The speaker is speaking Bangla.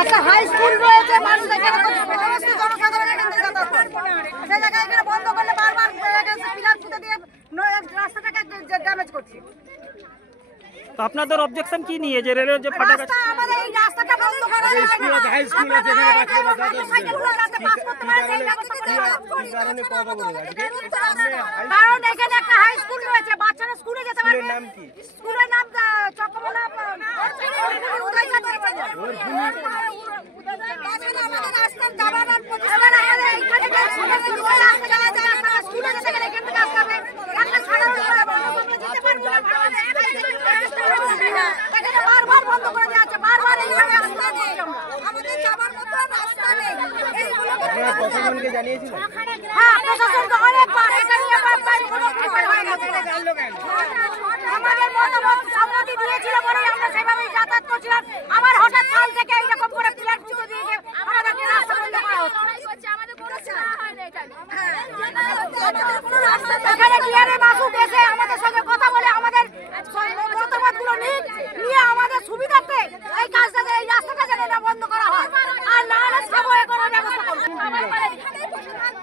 একটা হাই স্কুল রয়েছে, মানুষ এখানে জনসাধারণ এখান থেকে যাতায়াত করে। সেই জায়গায় এখানে বন্ধ করলে বারবার পিলার পুঁতে দিয়ে রাস্তাটাকে ড্যামেজ করছে। তো আপনাদের অবজেকশন কি নিয়ে যে রেলের যে ফাটা রাস্তা আমাদের এই রাস্তাটা বন্ধ করা যায় না। হাই স্কুল আছে যেখানে বাচ্চারা সাইকেলগুলো যাতে পাস করতে পারে সেই ব্যবস্থা কারণে কথা বলে আজকে কারণ এখানে একটা হাই স্কুল রয়েছে, বাচ্চারা স্কুলে যেতে পারবে। স্কুলের নাম কি? স্কুলের নাম চক্রমোনা উদয়চাঁদ রয়েছে। আমাদের রাস্তার দাবানোর এবার আমাদের এইখানে রাস্তা যাওয়া যায়, আপনারা স্কুলে যেতে গেলে এখান থেকে আসতে হবে। একটা সাধারণ আমরা যেতে পারবো না, বারবার বন্ধ করে দেওয়া হচ্ছে, বারবার এইভাবে রাস্তা নেই, আমাদের যাবার মতো রাস্তা নেই। আপনারা প্রশাসনকে জানিয়েছিলেন? হ্যাঁ, প্রশাসনকে অনেকবার এটা নিয়ে কোনো হয়ে গেছে। আমাদের মতামত সম্মতি দিয়েছিল বলে আমরা সেভাবেই যাতায়াত করছিলাম। আবার হঠাৎ কাল থেকে এইরকম করে পিলার পুঁতে দিয়ে আমাদেরকে রাস্তা বন্ধ করা হচ্ছে। এখানে ডিআরএম আসুক, এসে আমাদের সঙ্গে কথা বলে আমাদের মতামতগুলো নিয়ে আমাদের সুবিধার্থে এই কাজটা এই রাস্তাটা যেন এটা বন্ধ করা হয়, আর না হলে সাবয়ে করার ব্যবস্থা করুন। আমাদের ঠিক আছে।